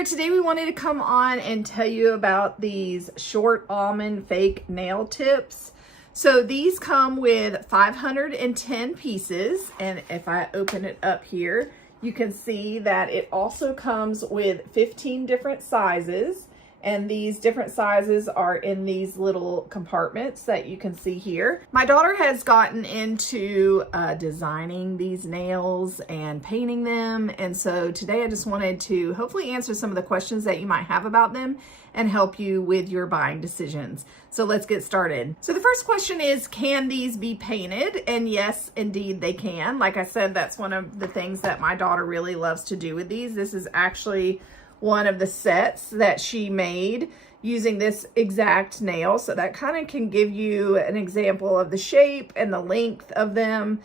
there. Today we wanted to come on and tell you about these short almond fake nail tips. So these come with 510 pieces, and if I open it up here, you can see that it also comes with 15 different sizes, and these different sizes are in these little compartments that you can see here. My daughter has gotten into designing these nails and painting them, and so today I just wanted to hopefully answer some of the questions that you might have about them and help you with your buying decisions. So let's get started. So the first question is, can these be painted? And yes, indeed they can. Like I said, that's one of the things that my daughter really loves to do with these. This is actually one of the sets that she made using this exact nail. So that kind of can give you an example of the shape and the length of them.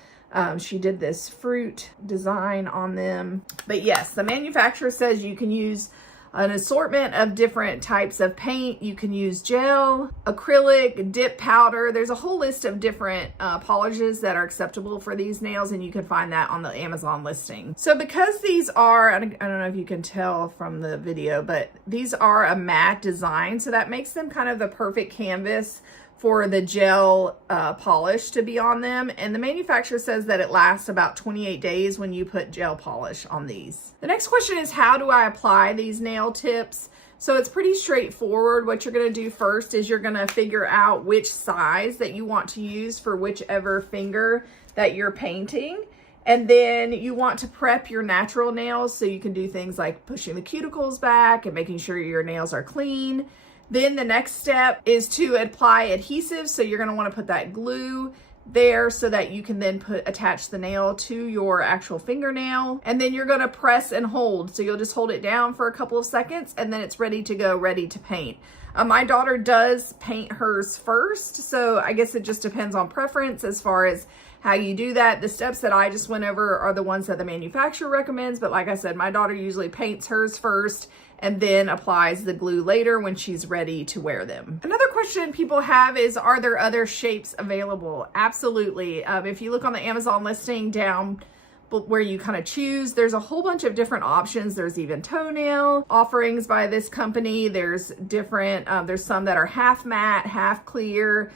She did this fruit design on them. But yes, the manufacturer says you can use an assortment of different types of paint. You can use gel, acrylic, dip powder. There's a whole list of different polishes that are acceptable for these nails, and you can find that on the Amazon listing. So because these are, I don't know if you can tell from the video, but these are a matte design, so that makes them kind of the perfect canvas for the gel polish to be on them. And the manufacturer says that it lasts about 28 days when you put gel polish on these. The next question is, how do I apply these nail tips? So it's pretty straightforward. What you're gonna do first is you're gonna figure out which size that you want to use for whichever finger that you're painting. And then you want to prep your natural nails, so you can do things like pushing the cuticles back and making sure your nails are clean. Then the next step is to apply adhesive. So you're going to want to put that glue there so that you can then attach the nail to your actual fingernail. And then you're going to press and hold. So you'll just hold it down for a couple of seconds, and then it's ready to go, ready to paint. My daughter does paint hers first, so I guess it just depends on preference as far as how you do that. The steps that I just went over are the ones that the manufacturer recommends, but like I said, my daughter usually paints hers first and then applies the glue later when she's ready to wear them. Another question people have is, are there other shapes available? Absolutely. If you look on the Amazon listing down where you kind of choose, there's a whole bunch of different options. There's even toenail offerings by this company. There's different, there's some that are half matte, half clear,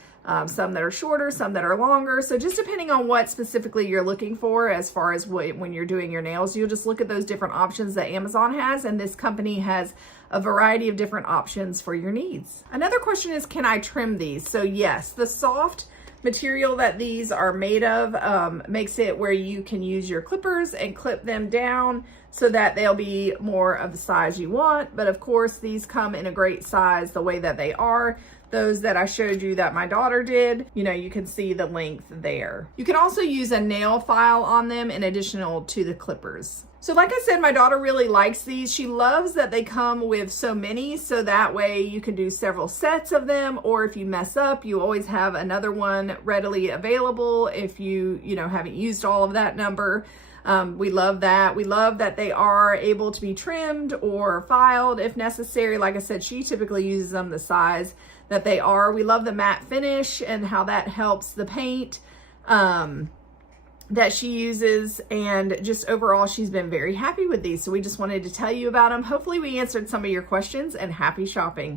some that are shorter, some that are longer. So just depending on what specifically you're looking for as far as when you're doing your nails, you'll just look at those different options that Amazon has, and this company has a variety of different options for your needs. Another question is, can I trim these? So yes, the soft material that these are made of makes it where you can use your clippers and clip them down so that they'll be more of the size you want. But of course, these come in a great size the way that they are. Those that I showed you that my daughter did, you know, you can see the length there. You can also use a nail file on them in addition to the clippers. So like I said, my daughter really likes these. She loves that they come with so many, so that way you can do several sets of them, or if you mess up, you always have another one readily available if you haven't used all of that number. We love that. We love that they are able to be trimmed or filed if necessary. Like I said, she typically uses them the size that they are. We love the matte finish and how that helps the paint that she uses, and just overall she's been very happy with these. So we just wanted to tell you about them. Hopefully we answered some of your questions, and happy shopping.